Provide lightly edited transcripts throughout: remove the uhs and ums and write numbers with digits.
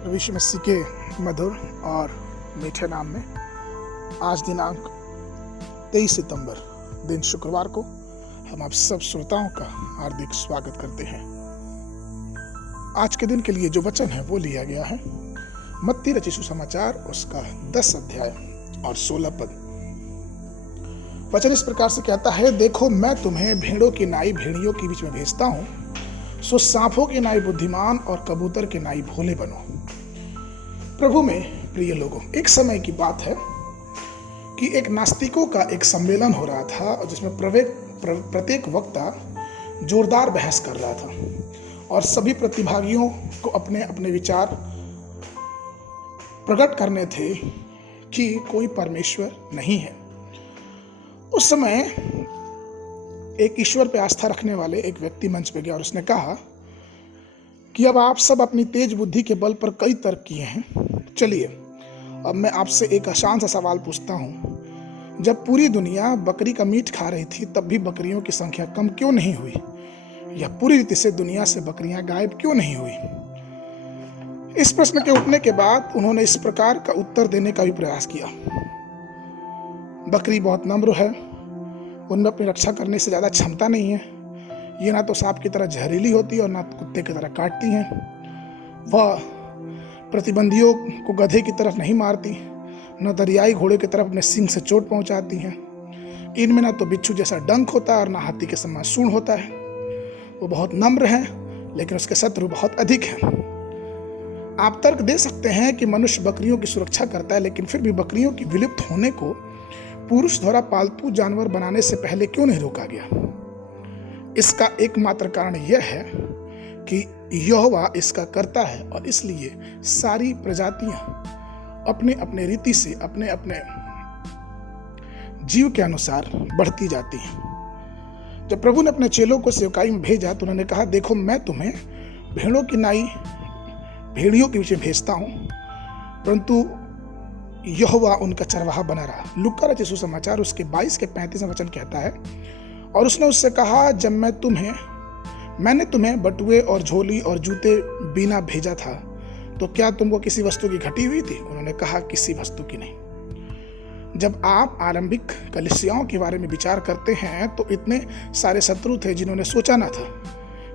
प्रभु यीशु मसीह के मधुर और मीठे नाम में आज दिनांक 23 सितंबर दिन शुक्रवार को हम आप सब श्रोताओं का हार्दिक स्वागत करते हैं। आज के दिन के लिए जो वचन है वो लिया गया है मत्ती रचित सुसमाचार उसका 10 अध्याय और 16 पद। वचन इस प्रकार से कहता है, देखो मैं तुम्हें भेड़ों की नाई भेड़ियों के बीच में भेजता हूँ, सो सांपों की नाई बुद्धिमान और कबूतर के नाई भोले बनो। प्रभु में प्रिय लोगों, एक समय की बात है कि एक नास्तिकों का एक सम्मेलन हो रहा था और जिसमें प्रत्येक वक्ता जोरदार बहस कर रहा था और सभी प्रतिभागियों को अपने अपने विचार प्रकट करने थे कि कोई परमेश्वर नहीं है। उस समय एक ईश्वर पे आस्था रखने वाले एक व्यक्ति मंच पे गया और उसने कहा कि अब आप सब अपनी तेज बुद्धि के बल पर कई तर्क किए हैं, चलिए अब मैं आपसे एक आसान सा सवाल पूछता हूँ। जब पूरी दुनिया बकरी का मीट खा रही थी तब भी बकरियों की संख्या कम क्यों नहीं हुई, या पूरी रीति से दुनिया से बकरियां गायब क्यों नहीं हुई? इस प्रश्न के उठने के बाद उन्होंने इस प्रकार का उत्तर देने का भी प्रयास किया। बकरी बहुत नम्र है, उनमें अपनी रक्षा करने से ज़्यादा क्षमता नहीं है। ये ना तो सांप की तरह जहरीली होती है और ना कुत्ते की तरह काटती हैं। वह प्रतिबंधियों को गधे की तरफ नहीं मारती, न दरियाई घोड़े की तरफ अपने सींग से चोट पहुंचाती हैं। इनमें ना तो बिच्छू जैसा डंक होता है और ना हाथी के समान सूंड होता है। वो बहुत नम्र है लेकिन उसके शत्रु बहुत अधिक हैं। आप तर्क दे सकते हैं कि मनुष्य बकरियों की सुरक्षा करता है, लेकिन फिर भी बकरियों की विलुप्त होने को पुरुष द्वारा पालतू जानवर बनाने से पहले क्यों नहीं रोका गया? इसका एकमात्र कारण यह है कि यहोवा इसका करता है और इसलिए सारी प्रजातियां अपने अपने रीति से अपने अपने जीव के अनुसार बढ़ती जाती हैं। जब प्रभु ने अपने चेलों को सेवकाई में भेजा तो उन्होंने कहा, देखो मैं तुम्हें भेड़ों की नाई भेड़ियों के बीच में भेजता हूं, परंतु यहोवा उनका चरवाहा बना रहा। लूका रचित सुसमाचार उसके 22 के 35 वचन कहता है, और उसने उससे कहा, जब मैंने तुम्हें बटुए और झोली और जूते बिना भेजा था तो क्या तुमको किसी वस्तु की घटी हुई थी? उन्होंने कहा, किसी वस्तु की नहीं। जब आप आरंभिक कलीसियाओं के बारे में विचार करते हैं तो इतने सारे शत्रु थे जिन्होंने सोचा ना था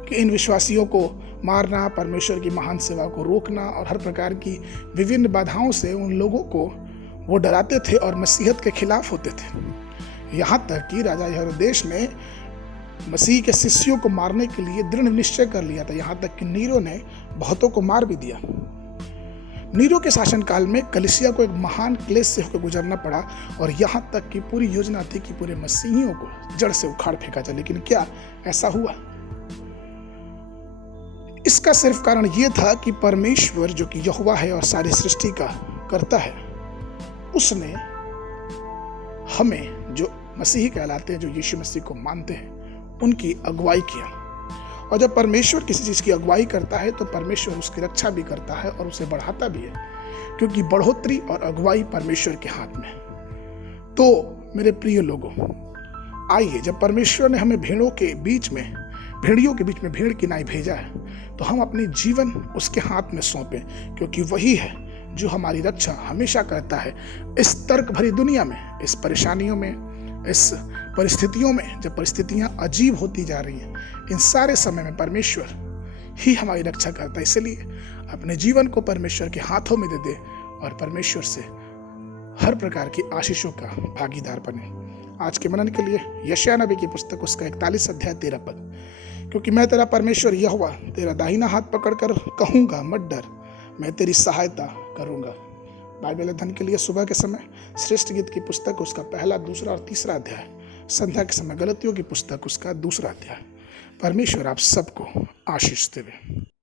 कि इन विश्वासियों को मारना, परमेश्वर की महान सेवा को रोकना और हर प्रकार की विभिन्न बाधाओं से उन लोगों को वो डराते थे और मसीहत के खिलाफ होते थे। यहाँ तक कि राजा हेरोदेस ने मसीह के शिष्यों को मारने के लिए दृढ़ निश्चय कर लिया था। यहाँ तक कि नीरो ने बहुतों को मार भी दिया। नीरो के शासनकाल में कलीसिया को एक महान क्लेश से होकर गुजरना पड़ा और यहाँ तक कि पूरी योजना थी कि पूरे मसीहियों को जड़ से उखाड़ फेंका जाए, लेकिन क्या ऐसा हुआ? इसका सिर्फ कारण यह था कि परमेश्वर जो कि यहोवा है और सारी सृष्टि का करता है, उसने हमें जो मसीही कहलाते हैं, जो यीशु मसीह को मानते हैं, उनकी अगुवाई किया। और जब परमेश्वर किसी चीज की अगुवाई करता है तो परमेश्वर उसकी रक्षा भी करता है और उसे बढ़ाता भी है, क्योंकि बढ़ोतरी और अगुवाई परमेश्वर के हाथ में है। तो मेरे प्रिय लोगों, आइए, जब परमेश्वर ने हमें भेड़ियों के बीच में भेड़ की नाई भेजा है तो हम अपनी जीवन उसके हाथ में सौंपें, क्योंकि वही है जो हमारी रक्षा हमेशा करता है। इस तर्क भरी दुनिया में, इस परेशानियों में, इस परिस्थितियों में, जब परिस्थितियां अजीब होती जा रही हैं, इन सारे समय में परमेश्वर ही हमारी रक्षा करता है। इसलिए अपने जीवन को परमेश्वर के हाथों में दे दे और परमेश्वर से हर प्रकार की आशीषों का भागीदार बने। आज के मनन के लिए यशायाह नबी की पुस्तक उसका 41 अध्याय 13 पद, क्योंकि मैं तेरा परमेश्वर यहोवा तेरा दाहिना हाथ पकड़कर कहूंगा, मत डर, मैं तेरी सहायता करूंगा। बाइबल अध्ययन के लिए सुबह के समय श्रेष्ठ गीत की पुस्तक उसका 1, 2 और 3 अध्याय, संध्या के समय गलतियों की पुस्तक उसका 2 अध्याय। परमेश्वर आप सबको आशीष देवे।